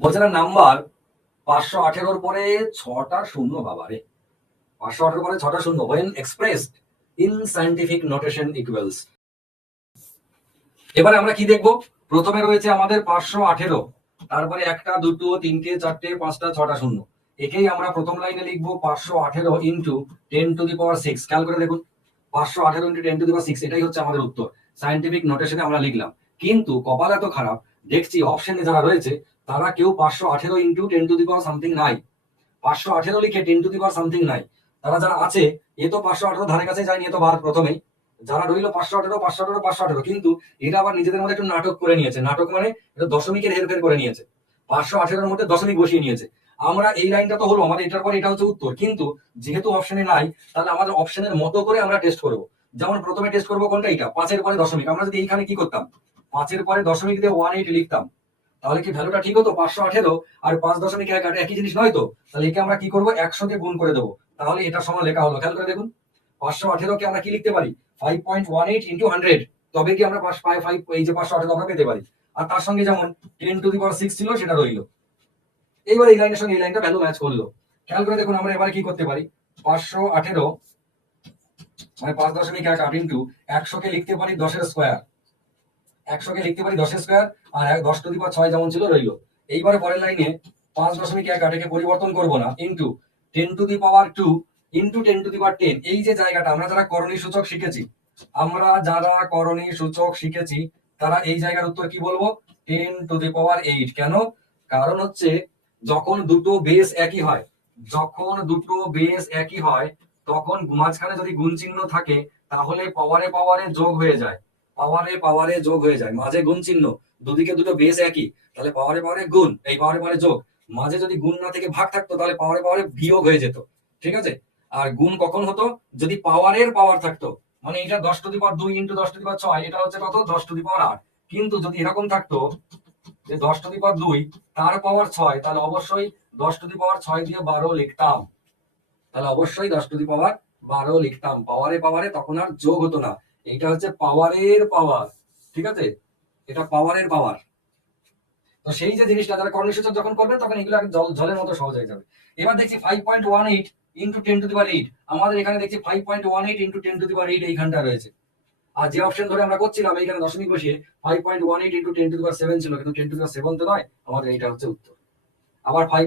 বলছে না নাম্বার 518 পরে 6টা শূন্য বাবারে। 518 পরে 6টা শূন্য when expressed in scientific notation equals। এবারে আমরা কি দেখব? প্রথমে রয়েছে আমাদের 518, তারপরে 1টা 2টো 3টে 4টে 5টা 6টা শূন্য। একেই আমরা প্রথম লাইনে লিখবো 518 ইন্টু 10⁶। খেয়াল করে দেখুন, 518 ইন্টু 10⁶, এটাই হচ্ছে আমাদের উত্তর। সায়েন্টিফিক নোটেশনে আমরা লিখলাম, কিন্তু কপাল এত খারাপ, দেখছি অপশনে যারা রয়েছে তারা কেউ 518 ইন্টু 10⁻ সামথিং নাই, 518 লিখে 10⁻ সামথিং নাই। তারা যারা আছে, এ তো 518 ধারে কাছে যায়নি, এ তো বাদ প্রথমেই। যারা রইল 518 518 518, কিন্তু এটা আবার নিজেদের মধ্যে একটু নাটক করে নিয়েছে। নাটক মানে এটা দশমিকের হেরফের করে নিয়েছে, 518 মধ্যে দশমিক বসিয়ে নিয়েছে। আমরা এই লাইনটা তো হলো আমাদের, এটার পরে এটা হচ্ছে উত্তর, কিন্তু যেহেতু অপশনে নাই, তাহলে আমাদের অপশনের মতো করে আমরা টেস্ট করব। যেমন প্রথমে টেস্ট করবো কোনটা, এটা 5-এর পরে দশমিক। আমরা যদি এইখানে কি করতাম, 5-এর পরে দশমিক দিয়ে 18 লিখতাম, তাহলে কি ভ্যালুটা ঠিক হতো? 518 আর 5.18 একই জিনিস নয় তো? তাহলে একে আমরা কি করবো, 100 দিয়ে গুণ করে দেবো, তাহলে এটা সমান লেখা হলো। খেয়াল করে দেখুন, 518 কে আমরা কি লিখতে পারি, 5.18 ইন্টু 100, তবে কি আমরা এই যে 518 আমরা পেতে পারি। আর তার সঙ্গে যেমন 10⁶ ছিল, সেটা রইলো। এইবার এই লাইনের সঙ্গে এই লাইনটা ভ্যালু ম্যাচ করলো। খেয়াল করে দেখুন, আমরা এবারে কি করতে পারি, 518 মানে 5.18 ইন্টু 100 কে লিখতে পারি 10-এর স্কোয়ার, 100 কে লিখতে পারি 10-এর স্কোয়ার, আর 10⁶ যেমন ছিল রইলো। এইবারে পরের লাইনে 5.18 কে পরিবর্তন করবো না, ইন্টু 10⁻² ইন্টু 10⁻10। এই যে জায়গাটা আমরা যারা করণী সূচক শিখেছি, তারা এই জায়গার উত্তর কি বলবো, 10⁸। কেন? কারণ হচ্ছে যখন দুটো বেস একই হয়, তখন মাঝখানে যদি গুণ চিহ্ন থাকে, তাহলে পাওয়ারে পাওয়ারে যোগ হয়ে যায়, মাঝে গুণ চিহ্ন, দুদিকে দুটো বেস একই, তাহলে পাওয়ারে পাওয়ারে গুণ, এই পাওয়ারে পাওয়ারে যোগ। মাঝে যদি গুণ না থেকে ভাগ থাকতো, তাহলে পাওয়ারে পাওয়ারে বিয়োগ হয়ে যেত। ঠিক আছে? আর গুণ কখন হতো, যদি পাওয়ারের পাওয়ার থাকতো, মানে এটা 10⁻² ইন্টু 10⁻6, এটা হচ্ছে কত, 10⁻8। কিন্তু যদি এরকম থাকতো যে 10⁻2 তার পাওয়ার 6, তাহলে অবশ্যই 10⁻6 দিয়ে 12 লিখতাম, পাওয়ারে পাওয়ারে তখন আর যোগ হতো না। এইটা হচ্ছে পাওয়ারের পাওয়ার। ঠিক আছে? এটা পাওয়ারের পাওয়ার। তো সেই যে জিনিসটা যারা কর্ণী সূচক যখন করবেন, তখন এগুলো জলের মতো সহজ হয়ে যাবে। এবার দেখছি 5.18 ইন্টু 10⁸। আমাদের এখানে দেখছি 5.18 ইন্টু 10⁸ এইখানটা রয়েছে। আর যে অপশন ধরে আমরা করছিলাম, এইখানে দশমিক বসিয়ে 5.18 ইন্টু 10⁷ ছিল, কিন্তু 10⁷ তো নয়, আমাদের এইটা হচ্ছে উত্তর। আবার 5.